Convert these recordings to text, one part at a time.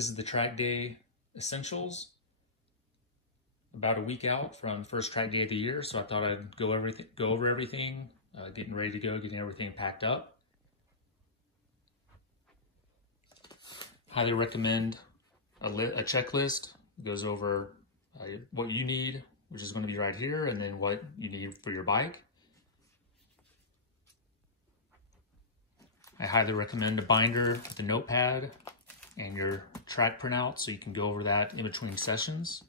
This is the track day essentials. About a week out from first track day of the year, so I thought I'd go over everything, getting ready to go, getting everything packed up. Highly recommend a checklist. It goes over what you need, which is going to be right here, and then what you need for your bike. I highly recommend a binder with a notepad and your track printout so you can go over that in between sessions.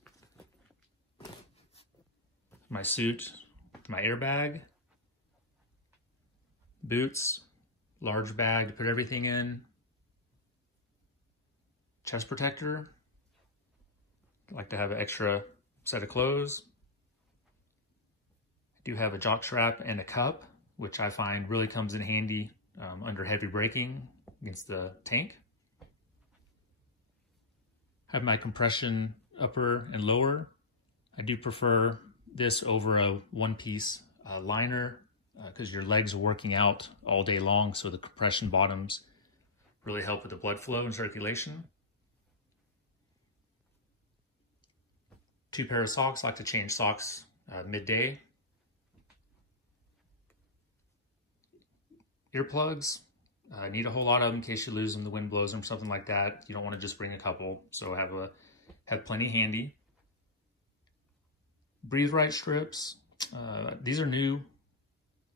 My suit, my airbag, boots, large bag to put everything in, chest protector. I like to have an extra set of clothes. I do have a jock strap and a cup, which I find really comes in handy under heavy braking against the tank. I have my compression upper and lower. I do prefer this over a one-piece liner because your legs are working out all day long, so the compression bottoms really help with the blood flow and circulation. 2 pair of socks. I like to change socks midday. Earplugs. Need a whole lot of them in case you lose them, the wind blows them, something like that. You don't want to just bring a couple, so have plenty handy. Breathe Right strips. These are new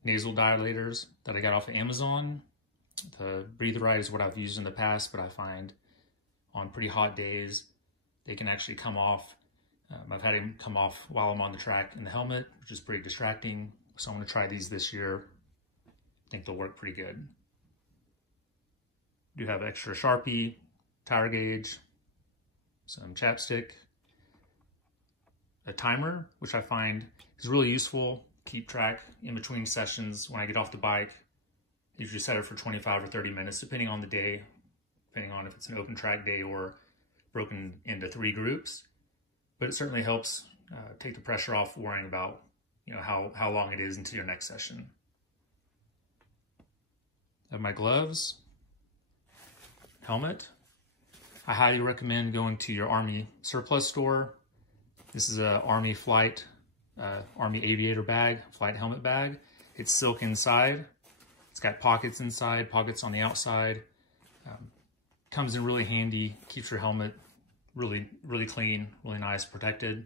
nasal dilators that I got off of Amazon. The Breathe Right is what I've used in the past, but I find on pretty hot days they can actually come off. I've had them come off while I'm on the track in the helmet, which is pretty distracting. So I'm going to try these this year. I think they'll work pretty good. Do have extra Sharpie, tire gauge, some chapstick, a timer, which I find is really useful. Keep track in between sessions when I get off the bike. Usually set it for 25 or 30 minutes, depending on the day, depending on if it's an open track day or broken into 3 groups. But it certainly helps take the pressure off worrying about how long it is into your next session. I have my gloves, helmet. I highly recommend going to your Army surplus store. This is a Army Flight, Army Aviator bag, flight helmet bag. It's silk inside. It's got pockets inside, pockets on the outside. Comes in really handy, keeps your helmet really clean, really nice, protected.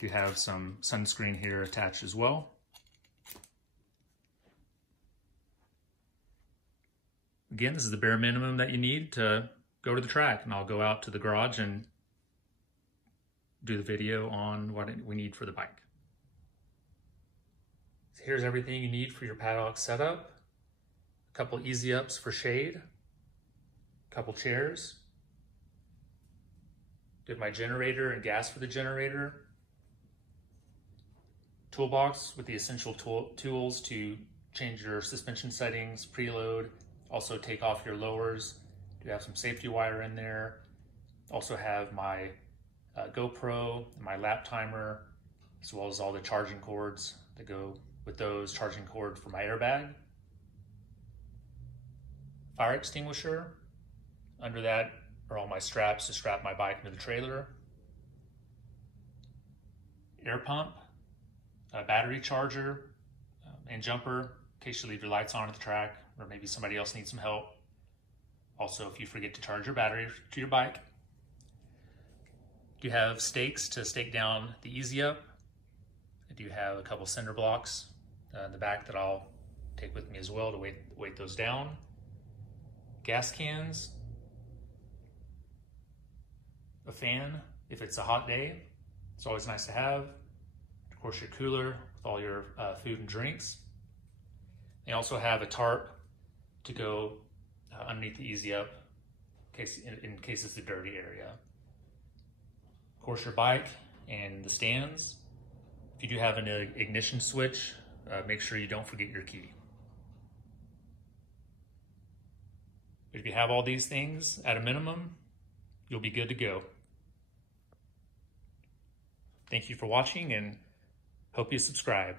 You have some sunscreen here attached as well. Again, this is the bare minimum that you need to go to the track, and I'll go out to the garage and do the video on what we need for the bike. So here's everything you need for your paddock setup. A couple easy ups for shade, a couple chairs. Did my generator and gas for the generator. Toolbox with the essential tools to change your suspension settings, preload. Also take off your lowers. Do have some safety wire in there. Also have my GoPro, my lap timer, as well as all the charging cords that go with those, charging cord for my airbag. Fire extinguisher. Under that are all my straps to strap my bike into the trailer. Air pump, a battery charger, and jumper in case you leave your lights on at the track or maybe somebody else needs some help. Also, if you forget to charge your battery to your bike. Do have stakes to stake down the Easy Up. I do have a couple cinder blocks in the back that I'll take with me as well to weight those down. Gas cans. A fan if it's a hot day. It's always nice to have. Of course, your cooler with all your food and drinks. They also have a tarp to go underneath the Easy Up in case it's a dirty area. Of course, your bike and the stands. If you do have an ignition switch, make sure you don't forget your key. But if you have all these things at a minimum, you'll be good to go. Thank you for watching and hope you subscribe.